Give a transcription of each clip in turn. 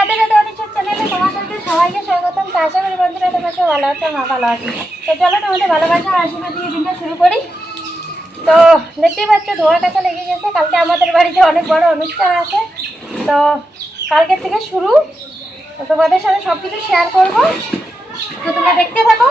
রাতে রাতে অনিচ্ছুক চ্যানেলে তোমাদেরকে সবাইকে স্বাগতম। তো আশা করি বন্ধুরা তোমরা সব ভালো আছো, মা ভালো আছি। তো চলো তোমাদের ভালোবাসা আশীর্বাদ দিয়ে দিনটা শুরু করি। তো দেখতেই পাচ্ছ ধোয়া কাছা লেগে গেছে। কালকে আমাদের বাড়িতে অনেক বড় অনুষ্ঠান আছে, তো কালকের থেকে শুরু। তো তোমাদের সাথে সব কিছু শেয়ার করবো, তো তোমরা দেখতে থাকো।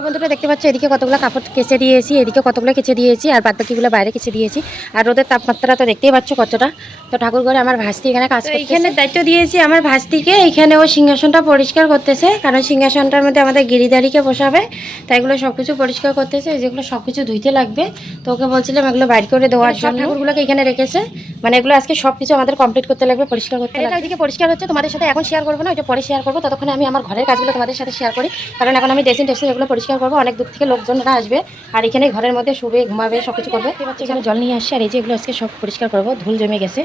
তো বন্ধুরা দেখতে পাচ্ছ এদিকে কতগুলো কাপড় কেচে দিয়েছি, এদিকে কতগুলো কেচে দিয়েছি, আর বাদ বাকিগুলো বাইরে কেচে দিয়েছি। আর রোদের তাপমাত্রা তো দেখতেই পাচ্ছ কতটা। তো ঠাকুর ঘরে আমার ভাস্তি এখানে কাজ করছে। এখানে দায়িত্ব দিয়েছি আমার ভাস্তিকে, এখানে ও সিংহাসনটা পরিষ্কার করতেছে, কারণ সিংহাসনটার মধ্যে আমাদের গিরিধারীকে বসাবে, তাই এগুলো সব কিছু পরিষ্কার করতেছে। যেগুলো সব কিছু ধুইতে লাগবে, তো ওকে বলছিলাম এগুলো বাইর করে দেওয়ার জন্য। ঠাকুরগুলোকে এখানে রেখেছে, মানে এগুলো আজকে সব কিছু আমাদের কমপ্লিট করতে লাগবে, পরিষ্কার করতে লাগবে। এদিকে পরিষ্কার হচ্ছে, তোমাদের সাথে এখন শেয়ার করবো না, ওইটা পরে শেয়ার করবো। ততক্ষণে আমি আমার ঘরের কাজগুলো তোমাদের সাথে শেয়ার করি, কারণ এখন আমি ড্রেসিং টেস্টিং এগুলো পরিষ্কার করবো। অনেক দূর থেকে লোকজনরা আসবে, আর এখানে ঘরের মধ্যে শুবে ঘুমাবে, সব কিছু করবে। এখানে জল নিয়ে আসছে, আর এই যে এগুলো আজকে সব পরিষ্কার করবো। ধুল জমে গেছে,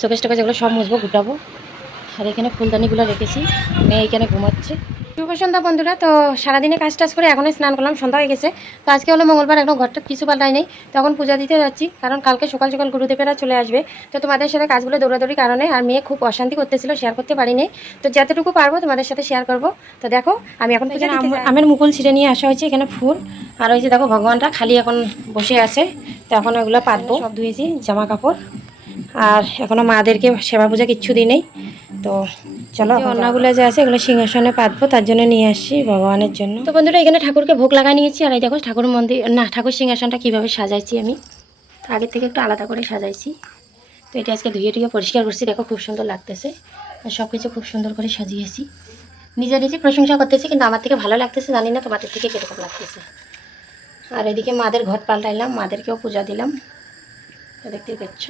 চোখে টোকে যেগুলো সব মুছবো, গুটাবো। আর এখানে ফুলদানিগুলো রেখেছি, মেয়ে এখানে ঘুমাচ্ছে। শুভ সন্ধ্যা বন্ধুরা। তো সারাদিনে কাজ টাজ করে এখনই স্নান করলাম, সন্ধ্যা হয়ে গেছে। তো আজকে হলো মঙ্গলবার, এখন ঘরটা কিছু পাল্টাই নেই, তখন পূজা দিতে যাচ্ছি, কারণ কালকে সকাল সকাল গুরুদেবেরা চলে আসবে। তো তোমাদের সাথে কাজগুলো দৌড়াদৌড়ির কারণে আর মেয়ে খুব অশান্তি করতেছিল, শেয়ার করতে পারিনি। তো যতটুকু পারবো তোমাদের সাথে শেয়ার করব। তো দেখো আমি এখন পূজা দিতে যাই। আমের মুকুল ছিঁড়ে নিয়ে আসা হয়েছে, এখানে ফুল। আর ওই যে দেখো ভগবানটা খালি এখন বসে আছে, তো এখন ওগুলো পাতবো। সব ধুয়েছি জামা কাপড়, আর এখনো মাদেরকে সেবা পূজা কিচ্ছু দিই নেই। তো চলো অন্যগুলো যে আছে এগুলো সিংহাসনে পাতবো, তার জন্য নিয়ে আসছি ভগবানের জন্য। তো বন্ধুরা এখানে ঠাকুরকে ভোগ লাগা নিয়েছি, আর এই দেখো ঠাকুর মন্দির না ঠাকুর সিংহাসনটা কীভাবে সাজাইছি আমি। তো আগের থেকে একটু আলাদা করে সাজাইছি। তো এটা আজকে ধুয়ে টুয়ে পরিষ্কার করছি, দেখো খুব সুন্দর লাগতেছে। আর সব কিছু খুব সুন্দর করে সাজিয়েছি, নিজে নিজে প্রশংসা করতেছি, কিন্তু আমার থেকে ভালো লাগতেছে, জানি না তোমাদের থেকে কীরকম লাগতেছে। আর এদিকে মাদের ঘর পাল্টাইলাম, মাদেরকেও পূজা দিলাম, তো দেখতেই পাচ্ছ।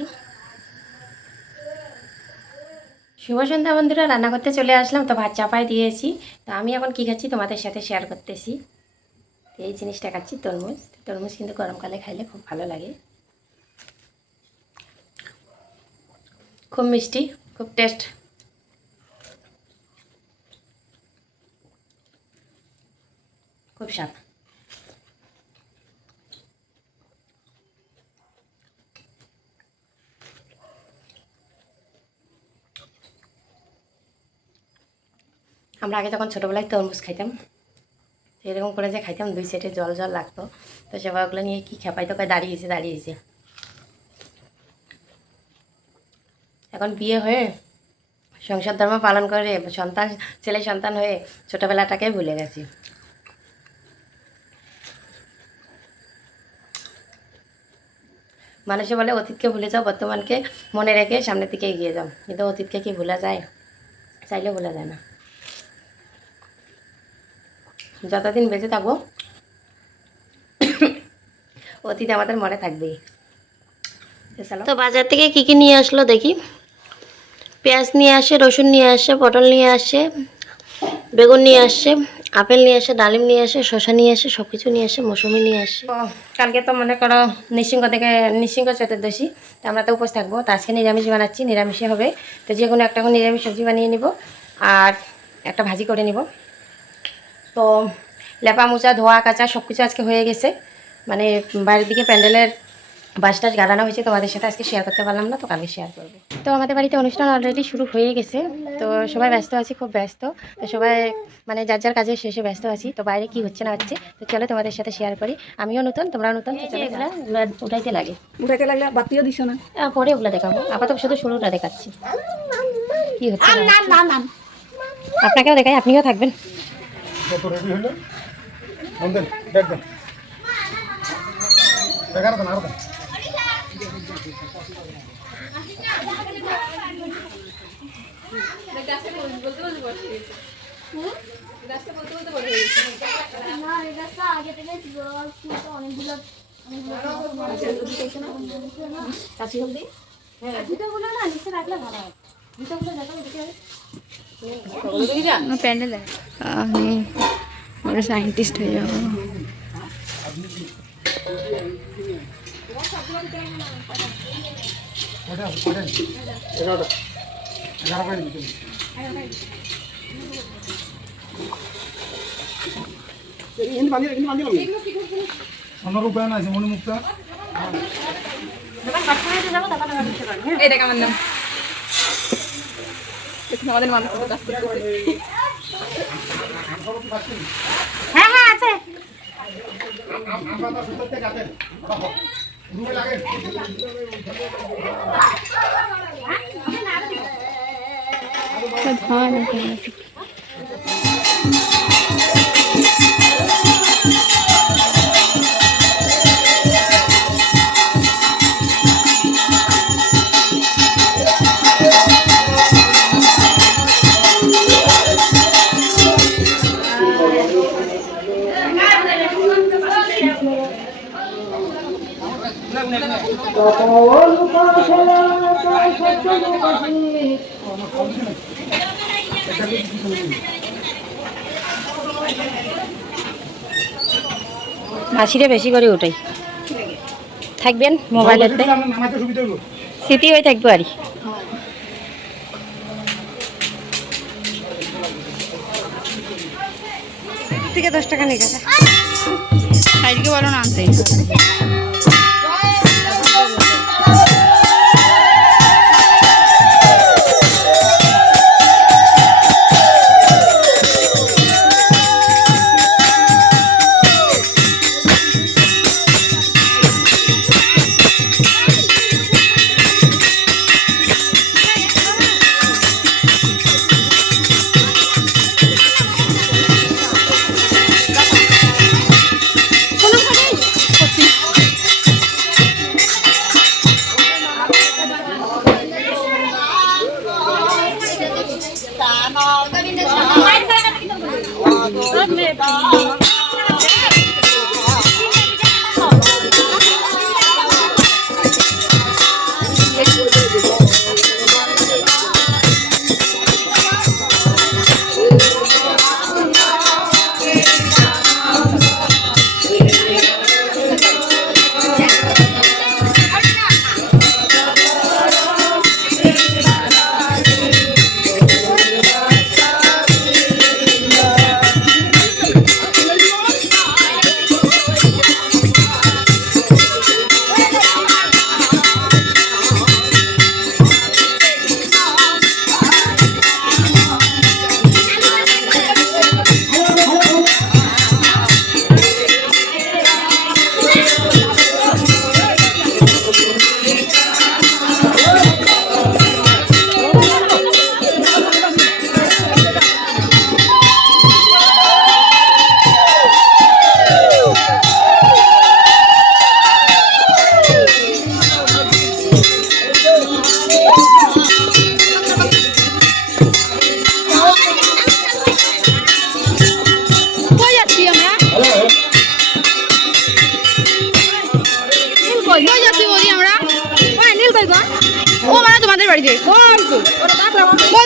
শুভ সন্ধ্যা বন্ধুরা, রান্না করতে চলে আসলাম। তো ভাত চাপাই দিয়েছি। তো আমি এখন কী খাচ্ছি তোমাদের সাথে শেয়ার করতেছি। এই জিনিসটা খাচ্ছি তরমুজ। তরমুজ কিন্তু গরমকালে খাইলে খুব ভালো লাগে, খুব মিষ্টি, খুব টেস্ট। খুব স্বাদ। আমরা আগে যখন ছোটোবেলায় তরমুজ খাইতাম, এরকম করে যে খাইতাম, দুই সাইডে জল জল লাগতো। তো সেবাগুলো নিয়ে কি খেপাইতো, দাঁড়িয়েছে দাঁড়িয়েছে। এখন বিয়ে হয়ে সংসার ধর্ম পালন করে সন্তান, ছেলে সন্তান হয়ে ছোটোবেলাটাকে ভুলে গেছি। মানুষে বলে অতীতকে ভুলে যাও, বর্তমানকে মনে রেখে সামনের দিকে এগিয়ে যাও, কিন্তু অতীতকে কি ভোলা যায়? চাইলেও ভোলা যায় না। যতদিন বেঁচে থাকবো অতীত আমাদের মনে থাকবেই। তো বাজার থেকে কী কী নিয়ে আসলো দেখি। পেঁয়াজ নিয়ে আসে, রসুন নিয়ে আসে, পটল নিয়ে আসে, বেগুন নিয়ে আসে, আপেল নিয়ে আসে, ডালিম নিয়ে আসে, শসা নিয়ে আসে, সব কিছু নিয়ে আসে, মৌসুমি নিয়ে আসে। কালকে তো মনে করো নৃসিংহ চতুর্দশী, তো আমরা তো উপোস থাকবো। তো আজকে নিরামিষ বানাচ্ছি, নিরামিষে হবে। তো যে কোনো একটা নিরামিষ সবজি বানিয়ে নিব, আর একটা ভাজি করে নিব। তো লেপা মোচা ধোয়া কাচা সব কিছু আজকে হয়ে গেছে, মানে বাইরের দিকে প্যান্ডেলের বাস টাস গাড়ানো হয়েছে, তোমাদের সাথে আজকে শেয়ার করতে পারলাম না, তো কালকে শেয়ার করবো। তো আমাদের বাড়িতে অনুষ্ঠান অলরেডি শুরু হয়ে গেছে, তো সবাই ব্যস্ত আছি, খুব ব্যস্ত। তো সবাই মানে যার যার কাজে শেষে ব্যস্ত আছি। তো বাইরে কি হচ্ছে না হচ্ছে, তো চলো তোমাদের সাথে শেয়ার করি। আমিও নতুন, তোমরাও নতুন, তো চলো এগুলো উঠাইতে লাগলে বাতিও দিছো না, পরে ওগুলো দেখাবো। আপাতত শুধু শুরুটা দেখাচ্ছি কি হচ্ছে। আপনাকেও দেখাই, আপনিও থাকবেন। প্যান্ডেল আমি বড় সায়েন্টিস্ট হয়ে যাব। উপায় আছে মণিমুক্তা এই দেখ আমার নাম আমাদের মানুষ হ্যাঁ হ্যাঁ আছে মাসিরে বেশি করে ওটাই থাকবেন মোবাইলেতে স্মৃতি হয়ে থাকবো আর থেকে 10 টাকা নিয়ে গেছে সাইডকে বলো না আনতে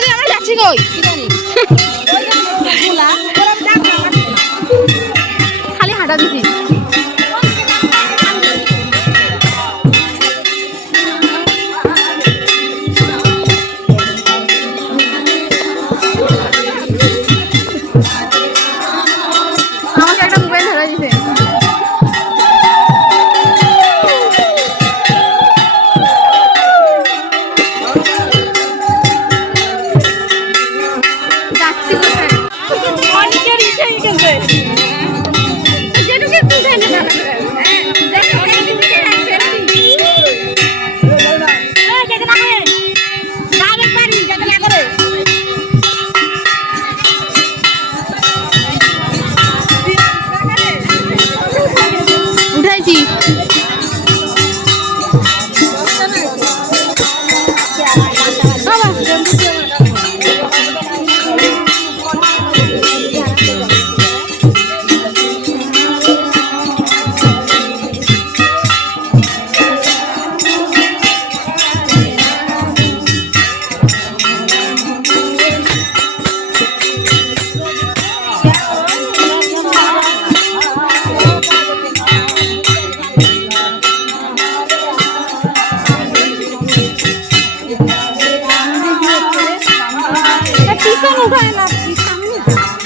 আমরা যাচ্ছি কই খালি হাঁটা দিছি আমাকে একটা মোবাইল ধরা দিছে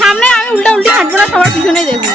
সামনে আমি উল্টা উল্টি হাঁটবো না, সবার পিছনে দেখবো।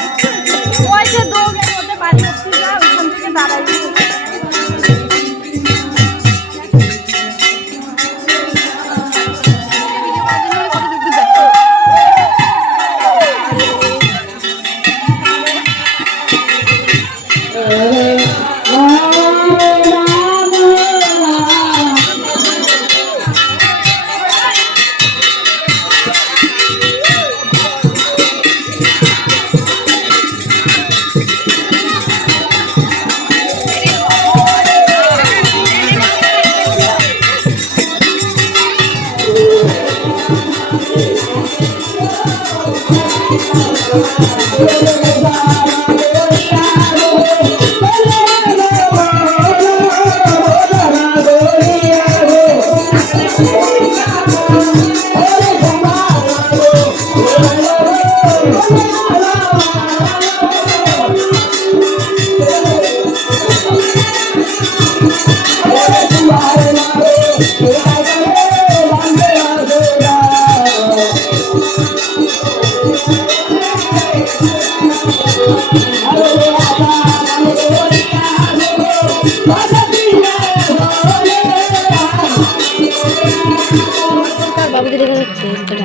বাবুদের এখানে হচ্ছে এটা।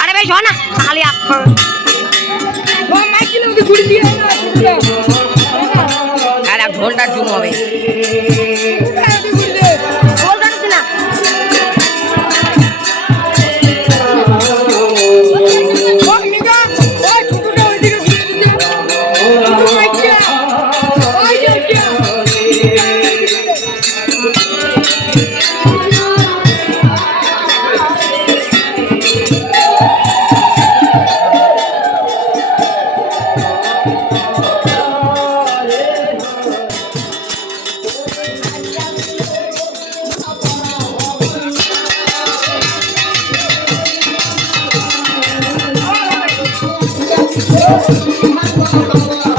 আরে ভাই শোনা খালি আর এক ঘন্টা জুম হবে। Oh,